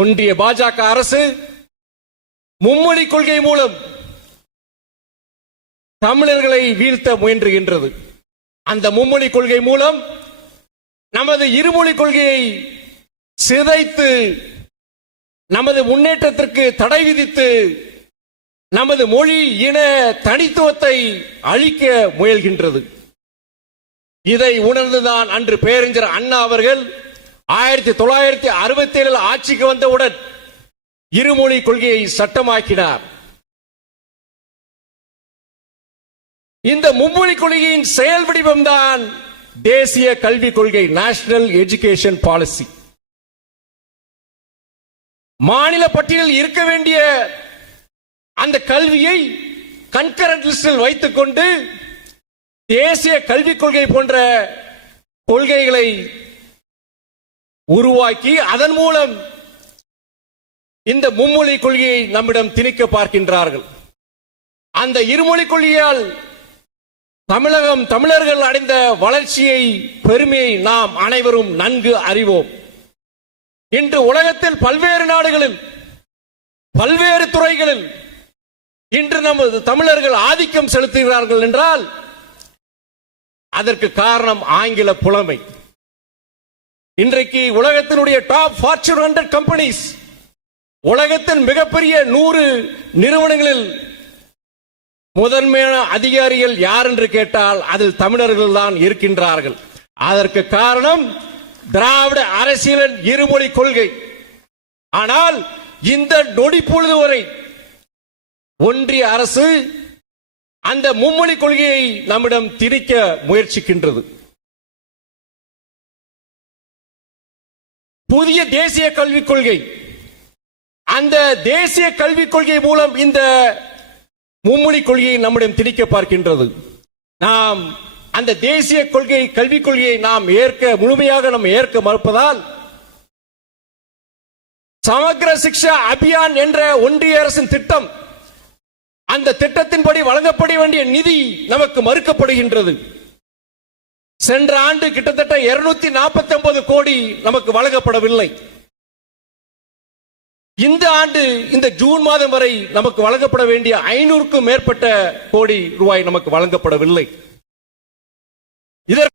ஒன்றிய பாஜக அரசு மும்மொழி கொள்கை மூலம் தமிழர்களை வீழ்த்த முயன்றுகின்றது. அந்த மும்மொழி கொள்கை மூலம் நமது இருமொழி கொள்கையை சிதைத்து நமது முன்னேற்றத்திற்கு தடை விதித்து நமது மொழி இன தனித்துவத்தை அழிக்க முயல்கின்றது. இதை உணர்ந்துதான் அன்று பேரறிஞர் அண்ணா அவர்கள் ஆயிரத்தி தொள்ளாயிரத்தி அறுபத்தி ஏழில் ஆட்சிக்கு வந்தவுடன் இருமொழி கொள்கையை சட்டமாக்கினார். இந்த மும்மொழி கொள்கையின் செயல் வடிவம்தான் தேசிய கல்விக் கொள்கை நேஷனல் எஜுகேஷன் பாலிசி மாநில பட்டியலில் இருக்க வேண்டிய அந்த கல்வியை கன்கரண்ட் லிஸ்டில் வைத்துக் கொண்டு தேசிய கல்விக் கொள்கை போன்ற கொள்கைகளை உருவாக்கி அதன் மூலம் இந்த மும்மொழி கொள்கையை நம்மிடம் திணிக்க பார்க்கின்றார்கள். அந்த இருமொழி கொள்கையால் தமிழகம் தமிழர்கள் அடைந்த வளர்ச்சியை பெருமையை நாம் அனைவரும் நன்கு அறிவோம். இன்று உலகத்தில் பல்வேறு நாடுகளில் பல்வேறு துறைகளில் இன்று நமது தமிழர்கள் ஆதிக்கம் செலுத்துகிறார்கள் என்றால் அதற்கு காரணம் ஆங்கில புலமை. இன்றைக்கு உலகத்தினுடைய டாப் ஃபார்ச்சூன் ஹண்ட்ரட் கம்பெனிஸ் உலகத்தின் மிகப்பெரிய நூறு நிறுவனங்களில் முதன்மையான அதிகாரிகள் யார் என்று கேட்டால் அதில் தமிழர்கள் தான் இருக்கின்றார்கள். அதற்கு காரணம் திராவிட அரசியலின் இருமொழி கொள்கை. ஆனால் இந்த நொடி பொழுது வரை ஒன்றிய அரசு அந்த மும்மொழி கொள்கையை நம்மிடம் திணிக்க முயற்சிக்கின்றது. புதிய தேசிய கல்விக் கொள்கை. அந்த தேசிய கல்விக் கொள்கை மூலம் இந்த மும்மொழி கொள்கையை நம்மிடம் திணிக்க பார்க்கின்றது. நாம் அந்த தேசிய கொள்கை கல்விக் கொள்கையை நாம் ஏற்க முழுமையாக நாம் ஏற்க மறுப்பதால் சமகிர சிக்ஷா அபியான் என்ற ஒன்றிய அரசின் திட்டம் அந்த திட்டத்தின்படி வழங்கப்பட வேண்டிய நிதி நமக்கு மறுக்கப்படுகின்றது. சென்ற ஆண்டு கிட்டத்தட்ட இருநூத்தி நாற்பத்தி ஒன்பது கோடி நமக்கு வழங்கப்படவில்லை. இந்த ஆண்டு இந்த ஜூன் மாதம் வரை நமக்கு வழங்கப்பட வேண்டிய ஐநூறுக்கும் மேற்பட்ட கோடி ரூபாய் நமக்கு வழங்கப்படவில்லை. இதற்கு